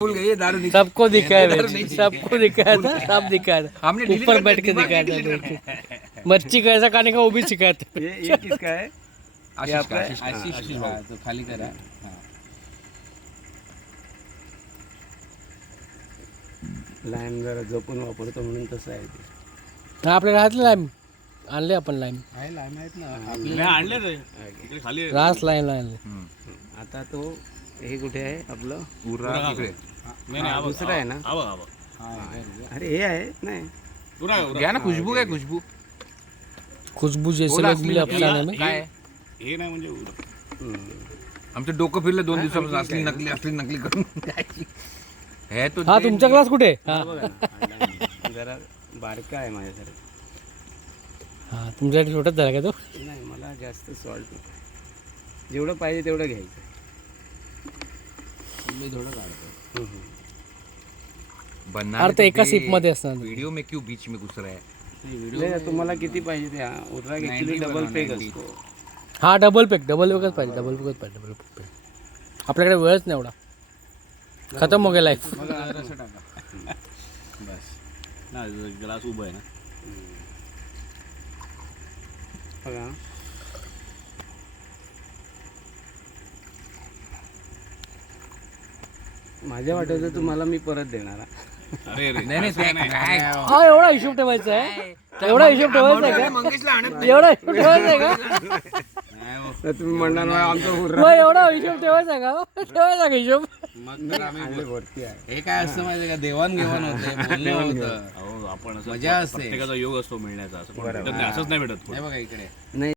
भूल गए, ये दारू नहीं। सबको दिखाया दारू है, नहीं सबको दिखाया था, सब दिखाया था। हमने delete ऊपर कर बैठ के दिया, दिखाया दिमाग था delete बैठ के। मच्छी कैसा खाने का वो भी सिखाया था। ये किसका है? आशीष का, आपका- आशीष हाँ, भाऊ। तो खाली करा. लाईम जरा जपून वापरतो म्हणून तसं आहे ते. हा, आपल्या राहतले लाईम आणले आपण लाईम, आहे लाईम आहेत ना नाही आणले रे इकडे खाली रास लाईम आणले. आता तो हे कुठे आहे आपलं? उर्रा इकडे. नाही नाही दुसरा आहे ना? आवा आवा अरे हे आहे नाही घ्या ना, खुशबू काय खुशबू. खुशबू जैसे बोला, लोग मिले अफसाने में. काय हे नाही म्हणजे आमचं डोकं फिरलं 2 दिवसापासून. असली नकली करून हे तो हा, तुमचा क्लास कुठे? हा बघा ना, जरा बारका आहे माझ्यासाठी. हा, तुमच्यासाठी छोटाच झाला का तो? नाही मला जास्त सॉल्ट जेवढं पाहिजे तेवढं घ्यायचं. मी थोडं काढतो. बनना अरे, तो एका सिप मध्ये असणार. वीडियो में क्यों बीच में घुस रहा है. नाही, तुम्हाला किती पाहिजे ते उर्रा ऍक्च्युली डबल पेग असतो. हा, डबल पेक पाहिजे, डबल पेक. आपल्याकडे वेळच नाही एवढा, खतम हो गया लाईफ. बस ना ग्लास उभा आहे ना. बघा माझ्या वाटतं तुम्हाला मी परत देणार. अरे रे नाही काय हा, एवढा हिशोब ठेवायचा आहे, एवढा हिशोब ठेवायचा आहे का? मंगेशला आणत एवढा हिशोब ठेवायचा आहे का? तर तुम्ही म्हणणार मग आमचा उर्रा मग एवढा हिशोब ठेवायचा आहे का? ठेवायचा का हिशोब? मग तर आम्ही आणले वरती आहे. हे काय असतं माहिती का, देवाणघेवाण होते, बोलणं होतं. अहो, आपण असं मजा असते. प्रत्येकाचा योग असतो मिळण्याचा, असं कोण भेटत नाही, असंच नाही भेटत कोण. हे बघा इकडे नाही